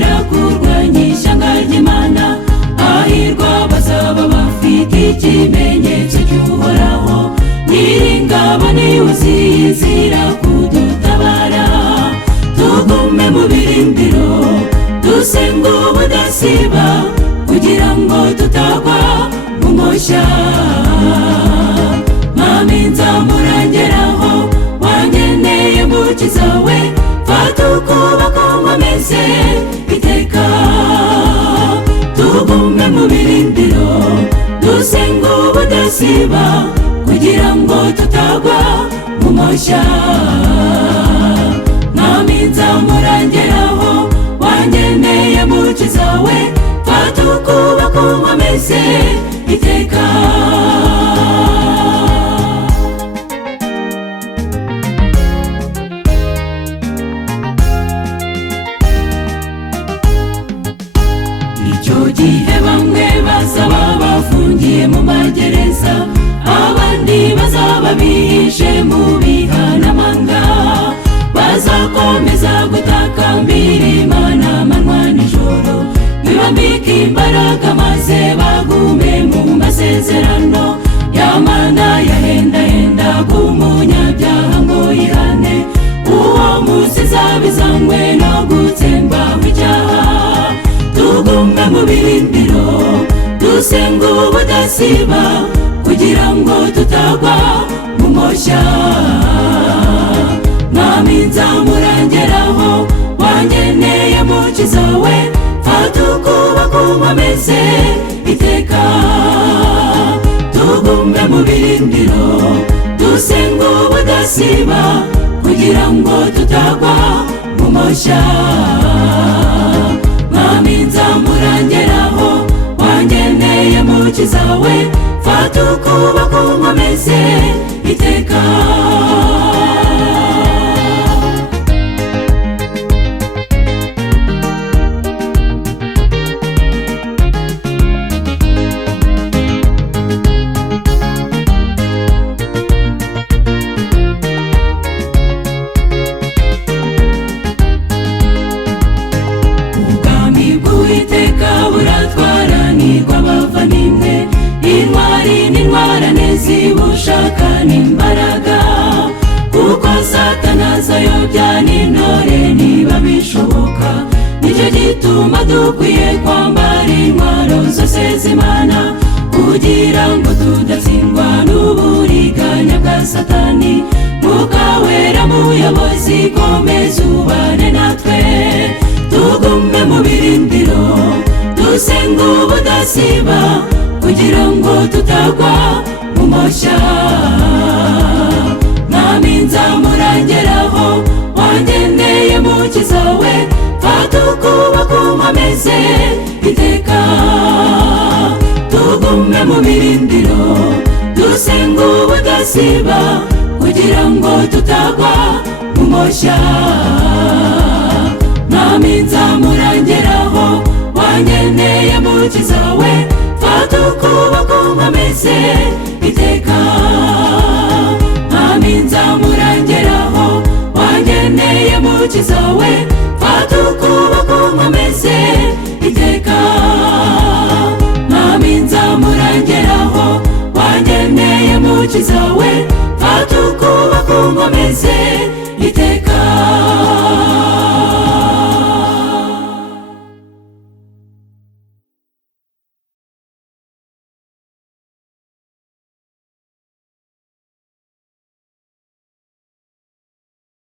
guharanira kurwanya ishyanga ry'Imana. Hahirwa bazaba bafite ikimenyetso cy'Uhoraho, Nyiringabo niwe uzizira kudutabara. Tugume mu birindiro dusenga ubudasiba, kugira ngo tutagwa mu moshya. Mwami nzamurangeraho, wangeneye Mukiza we, fata ukuboko nkomeze iteka. Tugume mu birindiro dusenga ubudasiba, kugira ngo tutagwa mu moshya. Mwami nzamurangeraho, wangeneye Mukiza we, fata ukuboko nkomeze iteka. Icyo gihe bamwe bazaba bafungiye mu magereza, abandi bazaba bihishe mu bihanamanga. Bazakomeza gutakambira Imana amanywa n'ijoro, bibambike imbaraga maze bagume mu masezerano. Y'Imana yahendahendaga umunyabyaha ngo yihane, uwo munsi izabizanywe no gutsembaho icyaha. Tugume mu birindiro dusenga ubudasiba, kugira ngo tutagwa mu moshya. Mwami nzamurangeraho, wangeneye Mukiza we, fata ukuboko nkomeze iteka. Tugume mu birindiro dusenga ubudasiba, kugira ngo tutagwa mu moshya. Mwami nzamurangeraho, wangeneye Mukiza we, fata ukuboko nkomeze iteka. Zibushaka n'imbaraga, kuko Satana azayobya n'intore niba bishoboka. Nicyo gituma dukwiye kwambara intwaro zose z'Imana, kugira ngo tudatsindwa n'uburiganya bwa Satani. Mwuka Wera muyobozi, komeza ubane natwe. Tugume mu birindiro dusenga ubudasiba, kugira ngo tutagwa mu moshya. Mwami nzamurangeraho, wangeneye Mukiza we, fata ukuboko nkomeze iteka. Tugume mu birindiro dusenga ubudasiba, kugira ngo tutagwa mu moshya. Mwami nzamurangeraho, wangeneye Mukiza we, fata ukuboko nkomeze iteka. Mwami nzamurangeraho, wangeneye Mukiza we, fata ukuboko nkomeze iteka. Mwami nzamurangeraho, wangeneye Mukiza we, fata ukuboko nkomeze